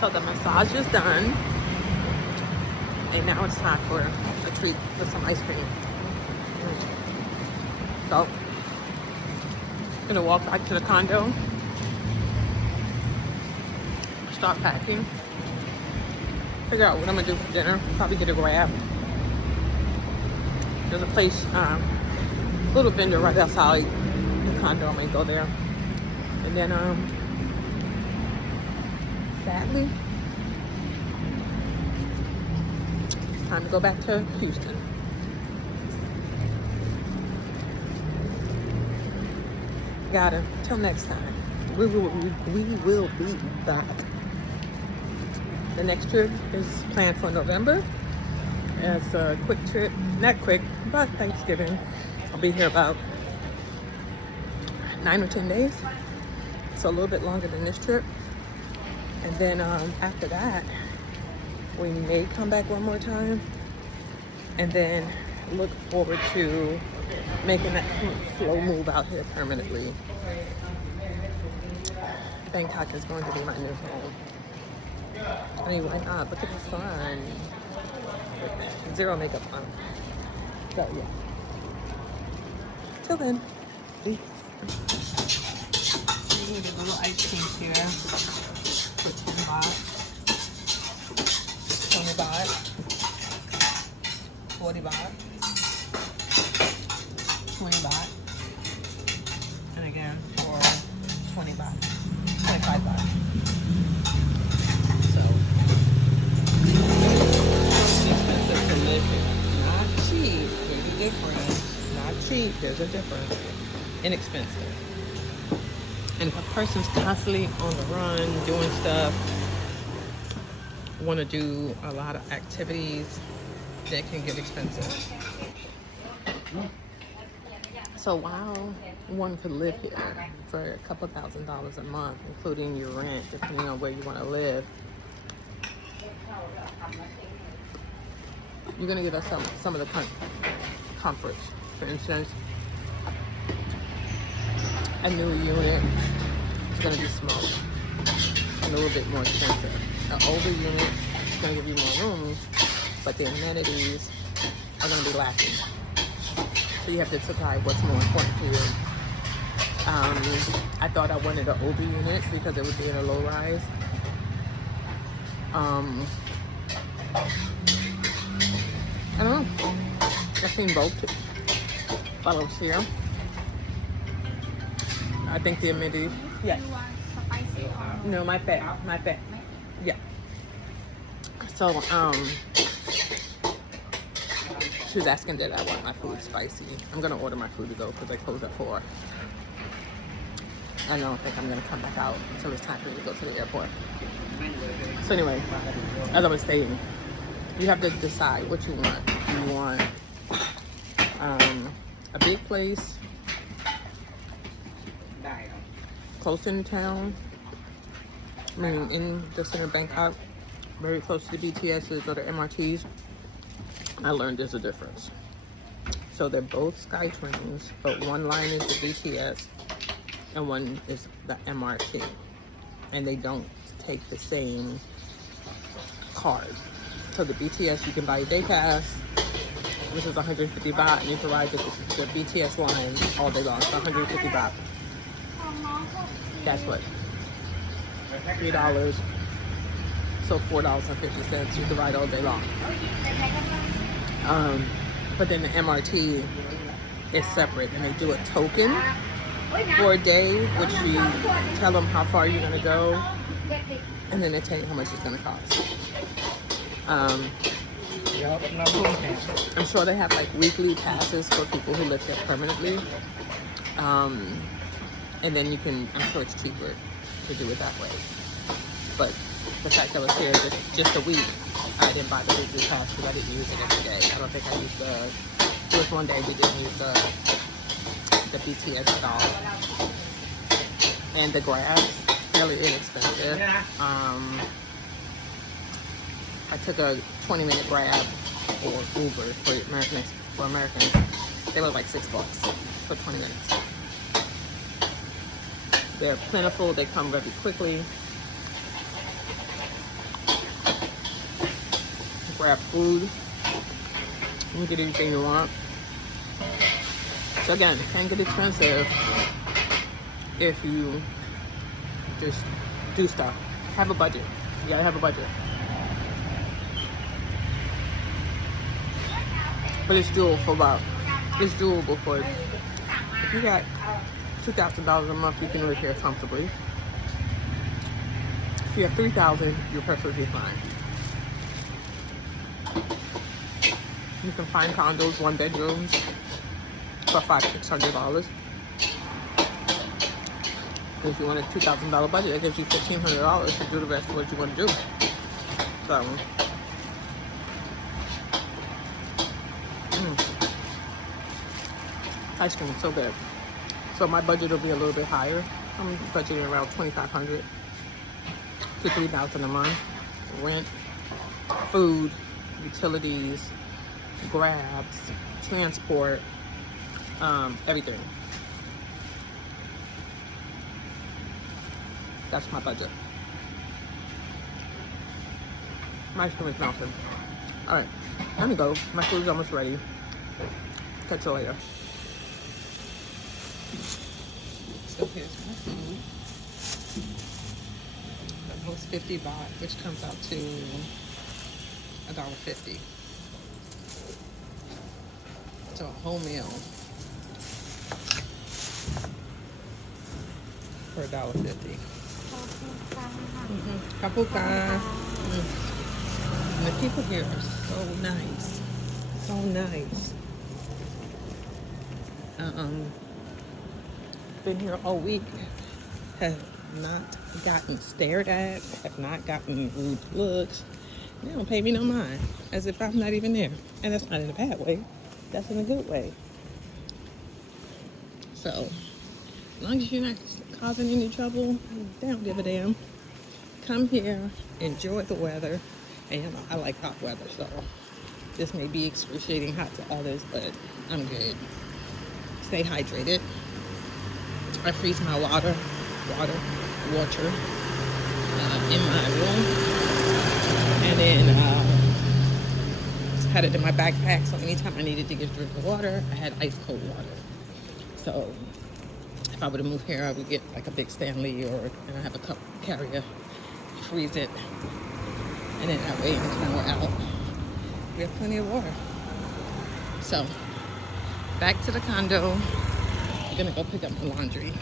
So the massage is done. And now it's time for a treat with some ice cream. So, I'm gonna walk back to the condo, start packing, figure out what I'm gonna do for dinner. Probably get a grab. There's a place, little vendor right outside the condo. I may go there. And then, sadly, time to go back to Houston. Got it. Till next time. We will be back. The next trip is planned for November. It's a quick trip. Not quick, but Thanksgiving. I'll be here about 9 or 10 days. So a little bit longer than this trip. And then after that, we may come back one more time. And then look forward to making that slow move out here permanently. Bangkok is going to be my new home. I mean, why not? Look at the sun. Zero makeup on. So, yeah. Till then, peace. We need a little ice cream here for 10 baht. 20 baht. 40 baht. 20 baht. And again for 20 baht. 25 baht. So, it's expensive to live here. Not cheap. There's a difference. Not cheap. There's a difference. Inexpensive. And if a person's constantly on the run, doing stuff, want to do a lot of activities, that can get expensive. So while one could live here for a couple $1,000s a month, including your rent, depending on where you want to live, you're going to give us some of the comforts. For instance, a new unit is going to be smaller and a little bit more expensive. An older unit is going to give you more rooms, but the amenities are going to be lacking. So you have to decide what's more important to you. I thought I wanted an older unit because it would be in a low rise. I don't know. I've seen both while I was here. I think the amenities. Yes. No, my pet. Yeah. So, she was asking that I want my food spicy. I'm gonna order my food to go because they close at 4. I don't think I'm gonna come back out until it's time for me to go to the airport. So anyway, as I was saying, you have to decide what you want. You want a big place, close in town. I mean, in the center of Bangkok, very close to the BTSs or the MRTs. I learned there's a difference. So they're both Sky Trains, but one line is the BTS and one is the MRT. And they don't take the same card. So the BTS, you can buy a day pass, which is 150 baht, and you can ride the BTS line all day long. So 150 baht. That's what? $3. So $4.50. You can ride all day long. But then the MRT is separate, and they do a token for a day, which you tell them how far you're gonna go, and then they tell you how much it's gonna cost. I'm sure they have like weekly passes for people who live here permanently, and then you can. I'm sure it's cheaper to do it that way. But the fact that I was here just a week, I didn't buy the weekly pass because I didn't use it every day. I don't think I used there was one day we didn't use the BTS at all. And the Grab's fairly inexpensive. I took a 20-minute Grab or Uber for Americans. They were like $6 for 20 minutes. They're plentiful, they come very quickly. grab food. You can get anything you want. So again, it can get expensive if you just do stuff. Have a budget. You gotta have a budget. But it's doable for about, it's doable for, if you got $2,000 a month, you can live here comfortably. If you have $3,000, you're perfectly fine. You can find condos, 1 bedrooms for $500-600. If you want a $2,000 budget, that gives you $1,500 to do the rest of what you want to do. So, ice cream is so good. So my budget will be a little bit higher. I'm budgeting around $2,500 to $3,000 a month. Rent, food, utilities, grabs, transport, everything. That's my budget. My ice cream is melting. All right, let me go. My food's almost ready. Catch you later. So here's my food. Almost 50 baht, which comes out to $1.50. So a whole meal for $1.50. Kapuka. And the people here are so nice. So nice. Been here all week. Have not gotten stared at. Have not gotten rude looks. They don't pay me no mind. As if I'm not even there. And that's not in a bad way. That's in a good way. So, as long as you're not causing any trouble, they don't give a damn. Come here, enjoy the weather. And you know, I like hot weather, so this may be excruciating hot to others, but I'm good. Stay hydrated. I freeze my water in my room, and then had it in my backpack. So anytime I needed to get a drink of water, I had ice cold water. So if I would have moved here, I would get like a big Stanley, and I have a cup carrier, freeze it, and then that way anytime we're out, we have plenty of water. So back to the condo. I'm gonna go pick up my laundry.